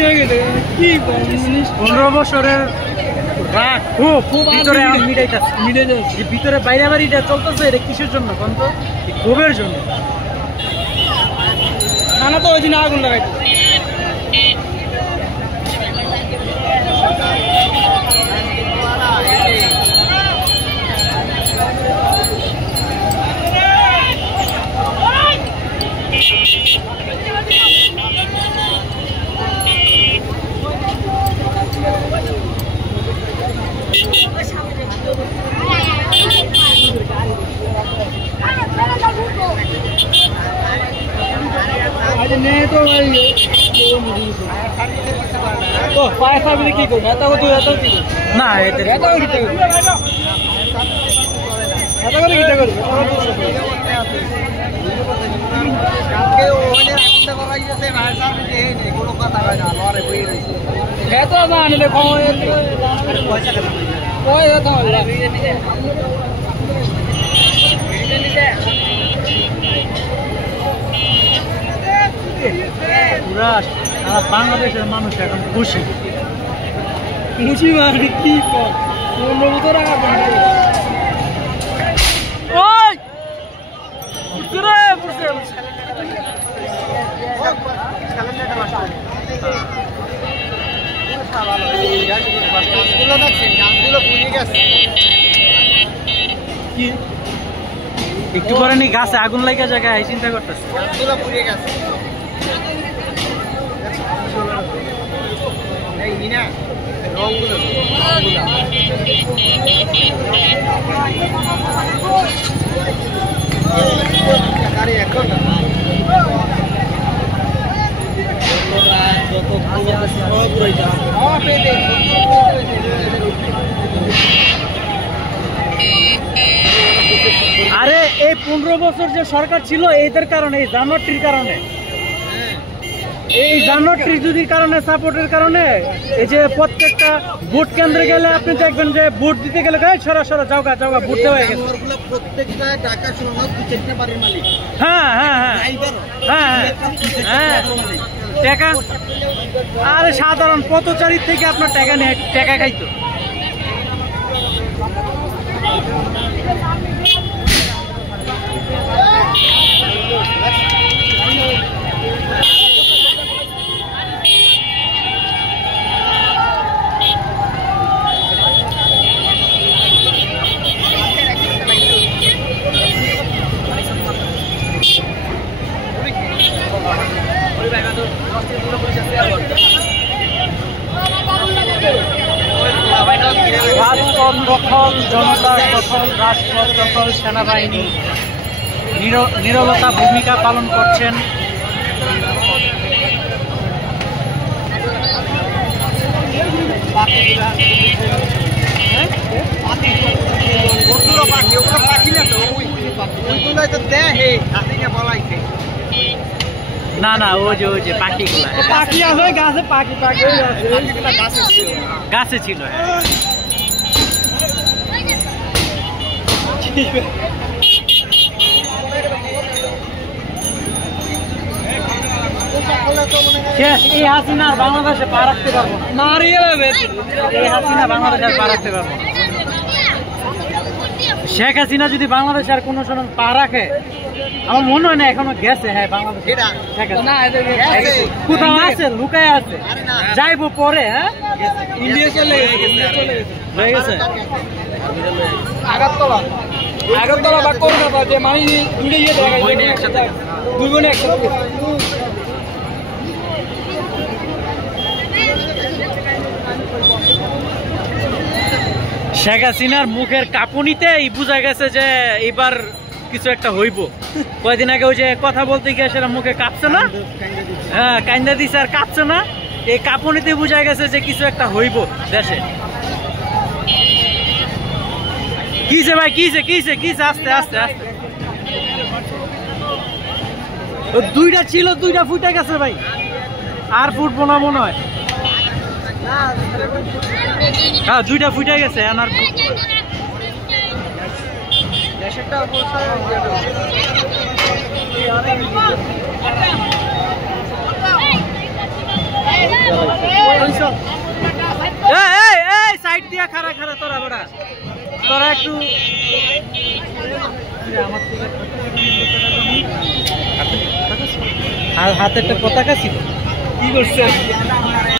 15 বছরের রাগ খুব ভিতরে মিটে যাচ্ছে ভিতরে বাইরে আবার এটা চলতেছে এটা কিসের জন্য কোন তো ক্ষোভের জন্য না তো ওই দিন আগুন লাগাইছে না বাংলাদেশের মানুষ এখন খুশি খুশি মানে কি একটু পরে নি গাছে আগুন লাগা জায়গায় চিন্তা করতেছে আরে এই 15 বছর যে সরকার ছিল এদের কারণে এই জানোয়ারটির কারণে এই জানোয়ারটির যদি কারণে সাপোর্টের কারণে এই যে প্রত্যেকটা ভোট কেন্দ্রে গেলে আপনি দেখবেন যে ভোট দিতে গেলে সরাসরি যাওগা ভোট দেওয়া হয়ে গেছে প্রত্যেকটা টাকা সহ প্রত্যেকটা বাড়ির মালিক হ্যাঁ টাকা আরে সাধারণ পথচারী থেকে আপনার টাকা নেয় টাকা খাইতো দখল জনতার দখল রাজপথ দখল সেনাবাহিনী নীরবতা ভূমিকা পালন করছেন না না ওই যে পাখিগুলা পাখি আছে গাছে পাখি গাছে ছিল এই হাসিনা বাংলাদেশে পা রাখতে পারবো না এই হাসিনা বাংলাদেশে পা রাখতে পারবো না শেখ হাসিনা যদি বাংলাদেশে আর কোনো সময় পা রাখে আমার মনে হয় না এখনো গেছে হ্যাঁ বাংলাদেশ কোথাও আছে লুকায় আছে যাইবো পরে হ্যাঁ ইন্ডিয়া চলে গেছে আগরতলা বা কলকাতা যে মানে দুটো একসাথে শেখ হাসিনার মুখের কাঁপুনিতেই বোঝা গেছে যে এবার কিছু একটা হইব কয়দিন আগে ওই যে কথা বলতে গিয়ে সেটা মুখে কাঁপছে না হ্যাঁ কাইন্দা দিছে আর কাঁপছে না এই কাঁপুনিতে বোঝা গেছে যে কিছু একটা হইব দেশে কিসে ভাই কিসে আস্তে দুইটা ছিল দুইটা ফুটে গেছে ভাই আর ফুটবো না মনে হয় হ্যাঁ দুইটা ফুটে গেছে আর দেশেরটা অবস্থা সাইড দিয়া খারা খারা তোরা বড়া তোরা একটু হাতে একটা পতাকা ছিল কি করছে